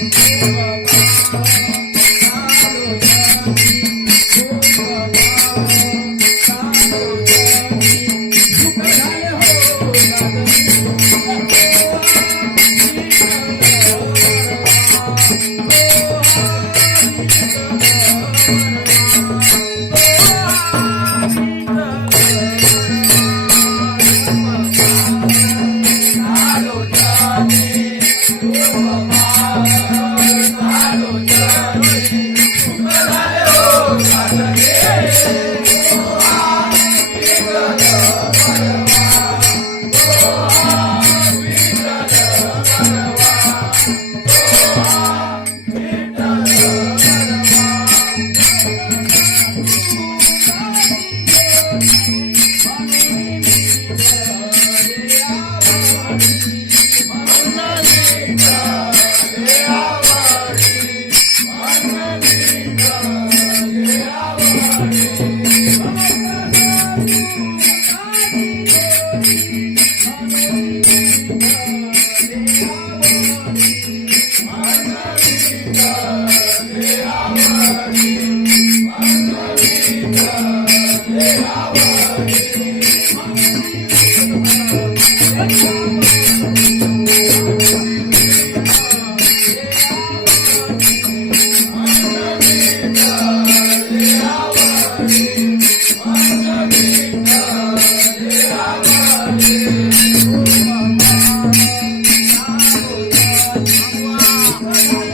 Deus. Thank you.